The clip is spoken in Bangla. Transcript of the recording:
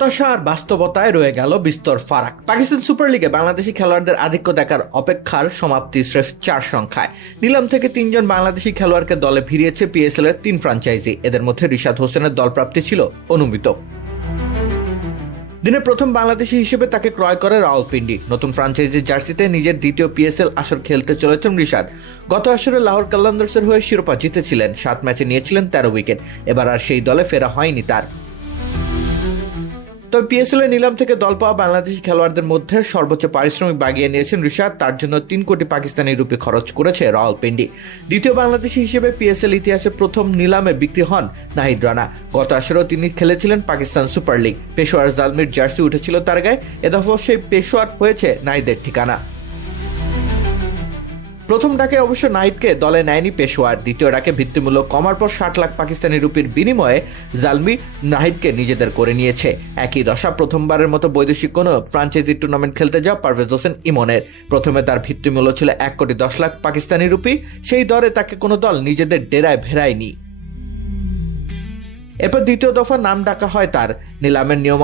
প্রত্যাশা আর বাস্তবতায় রয়ে গেল বিস্তর ফারাক। পাকিস্তান সুপার লিগে বাংলাদেশি খেলোয়াড়দের আধিক্য দেখার অপেক্ষার সমাপ্তি স্রেফ 4 সংখ্যায়। নিলাম থেকে 3 জন বাংলাদেশি খেলোয়াড়কে দলে ভিড়িয়েছে পিএসএল এর 3 ফ্র্যাঞ্চাইজি। এদের মধ্যে রিশাদ হোসেনের দলপ্রাপ্তি ছিল অনুমিত। দিনের প্রথম বাংলাদেশি হিসেবে তাকে ক্রয় করে রাওয়ালপিন্ডি। নতুন ফ্র্যাঞ্চাইজির জার্সিতে নিজের দ্বিতীয় পিএসএল আসর খেলতে চলেছেন রিশাদ। গত আসরে লাহোর কালান্দার্সের হয়ে শিরোপা জিতেছিলেন, 7 ম্যাচে নিয়েছিলেন 13 উইকেট। এবার আর সেই দলে ফেরা হয়নি তার। তবে পিএসএল এর নিলাম থেকে দল পাওয়া বাংলাদেশি খেলোয়াড়দের মধ্যে সর্বোচ্চ পারিশ্রমিক বাগিয়ে নিয়েছেন রিশাদ। তার জন্য 3 কোটি পাকিস্তানি রুপি খরচ করেছে রাওয়ালপিন্ডি। দ্বিতীয় বাংলাদেশি হিসেবে পিএসএল ইতিহাসে প্রথম নিলামে বিক্রি হন নাহিদ রানা। গত আসরেও তিনি খেলেছিলেন পাকিস্তান সুপার লিগ। পেশোয়ার জালমির জার্সি উঠেছিল তার গায়ে। এ দফা সেই পেশোয়ার হয়েছে নাহিদের ঠিকানা। প্রথম ডাকে অবশ্য নাহিদকে দলে নেয়নি পেশোয়ার। দ্বিতীয় ডাকে ভিত্তিমূল্য কমার পর 60 লাখ পাকিস্তানি রুপির বিনিময়ে জালমি নাহিদকে নিজেদের করে নিয়েছে। একই দশা প্রথমবারের মতো বৈদেশিক কোনো ফ্র্যাঞ্চাইজি টুর্নামেন্ট খেলতে যাওয়া পারভেজ হোসেন ইমনের। প্রথমে তার ভিত্তিমূল্য ছিল 1 কোটি 10 লাখ পাকিস্তানি রুপি। সেই দরে তাকে কোনো দল নিজেদের ডেরায় ভেড়ায়নি। এরপর দ্বিতীয় দফা নাম ডাকা হয় তার। নিলামের নিয়ম